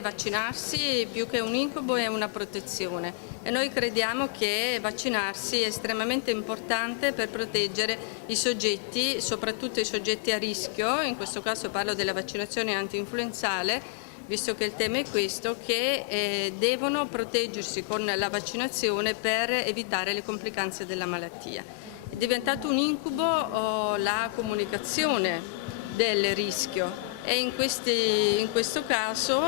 Vaccinarsi più che un incubo è una protezione e noi crediamo che vaccinarsi è estremamente importante per proteggere i soggetti, soprattutto i soggetti a rischio, in questo caso parlo della vaccinazione antinfluenzale, visto che il tema è questo, che devono proteggersi con la vaccinazione per evitare le complicanze della malattia. È diventato un incubo la comunicazione del rischio. E in questo caso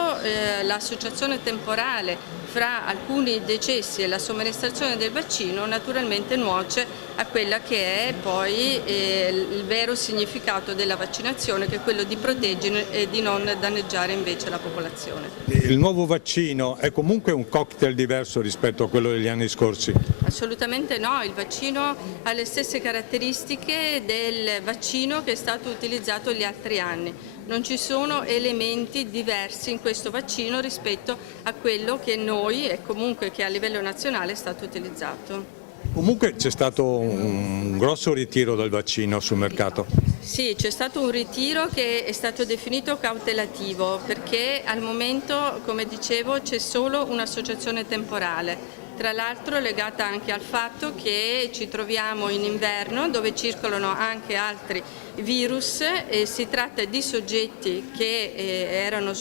l'associazione temporale fra alcuni decessi e la somministrazione del vaccino naturalmente nuoce a quella che è poi il vero significato della vaccinazione, che è quello di proteggere e di non danneggiare invece la popolazione. Il nuovo vaccino è comunque un cocktail diverso rispetto a quello degli anni scorsi? Assolutamente no, il vaccino ha le stesse caratteristiche del vaccino che è stato utilizzato gli altri anni. Non ci sono elementi diversi in questo vaccino rispetto a quello che noi e comunque che a livello nazionale è stato utilizzato. Comunque c'è stato un grosso ritiro del vaccino sul mercato. Sì, c'è stato un ritiro che è stato definito cautelativo perché al momento, come dicevo, c'è solo un'associazione temporale. Tra l'altro legata anche al fatto che ci troviamo in inverno dove circolano anche altri virus e si tratta di soggetti che erano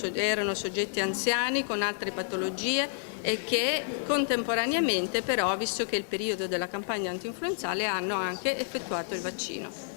soggetti anziani con altre patologie e che contemporaneamente però, visto che è il periodo della campagna antinfluenzale, hanno anche effettuato il vaccino.